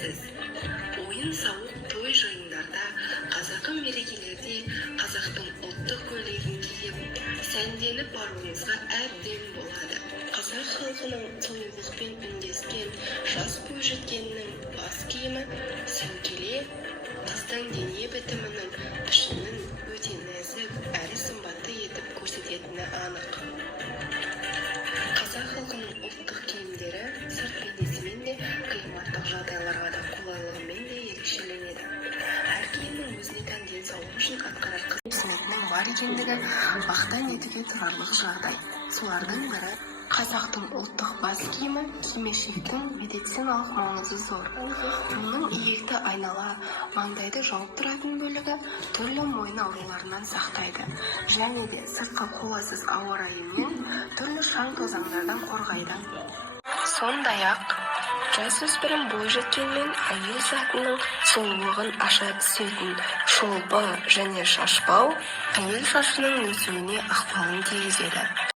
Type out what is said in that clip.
белесіз. Ойын-сауық той жиындарда, қазақы мерекелерде қазақтың ұлттық көйлегін киіп, сәнденіп баруыңызға әбден болады. Қазақ халқының сұлулықпен үндескен жас бойжеткеннің бас киімі сөмкеле, қыздың дене бітімінің пішінін өте нәзік әрі сымбатты етіп көрсететіні анық. Қазақ халқының ұлттық киімдері сырт бейнесімен де, климаттық жағдайларға да қолайлылығымен де ерекшеленеді. Әр киімнің өзіне тән денсаулық үшін атқарар қызметінің бар екендігі мақтан етуге тұрарлық жағдай. Солардың бірі қазақтың ұлттық бас киімі кимешектің медициналық маңызы зор. Оның иекті айнала, маңдайды жауып тұратын бөлігі түрлі мойын ауруларынан сақтайды. Және де сыртқы қолайсыз ауа райы мен түрлі шаң тозаңдардан қорғайды. Сондай-ақ, жасөспірім бойжеткен мен әйел затының сұлулығын аша түсетін шолпы және шашбау әйел шашының өсуіне ықпалын тигізеді.